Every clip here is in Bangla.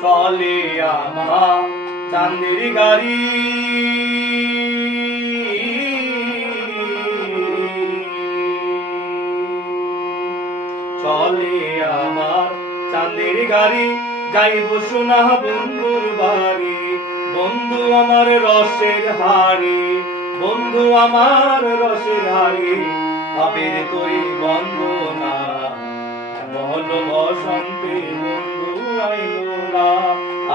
চলে আমার চাঁদের গাড়ি চলে আমার চাঁদের গাড়ি যাইব সোনা বন্ধুর বাড়ি বন্ধু আমার রসের হাড়ি বন্ধু আমার রসের হাড়ি ভাবের তরি বন্দনা এমন বসন্তে বন্ধু আইলো না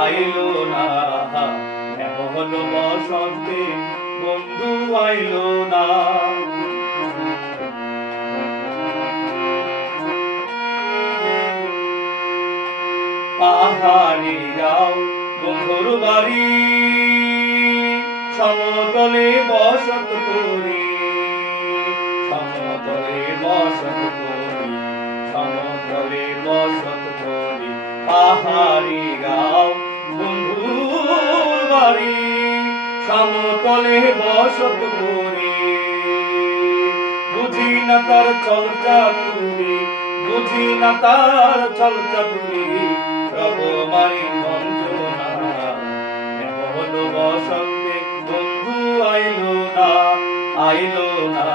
আইলো না এমন বসন্তে বন্ধু আইলো না পাহাড়ি যাও বন্ধুর বাড়ি সমতলে বসত করি সমতলে বসত করি সমতলে বসত করি পাহাড়ি গাও বন্ধুর বাড়ি সমতলে বসত করি বুঝি না তার চল চাতুরি বুঝি না তার চল চাতুরি রকমারি বঞ্চনা এমন বসন্তে বন্ধু আইলো না আইলো না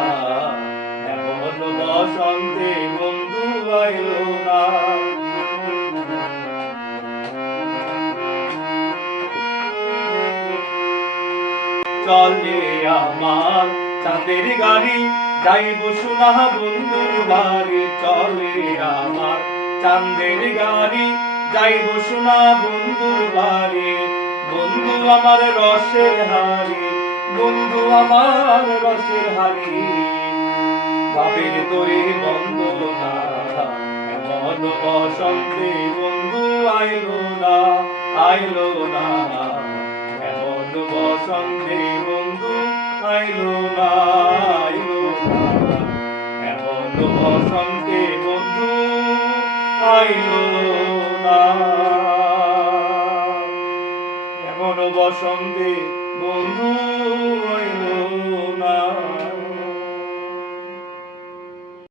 এমন বসন্তে বন্ধু আইলো না চলে আমার চাঁদের গাড়ি যাইব সোনা বন্ধুর বাড়ি চলে আমার চাঁদের গাড়ি যাইব সোনা বন্ধুর বাড়ি বন্ধু আমার রসের হাড়ি বন্ধু আমার রসের হাড়ি ভাবের তরি বন্দনা এমন বসন্তে বন্ধু আইলো না আইলো না এমন বসন্তে বন্ধু আইলো না আইলো না এমন বসন্তে বন্ধু আইলো না এমন বসন্তে বন্ধু আইলো না।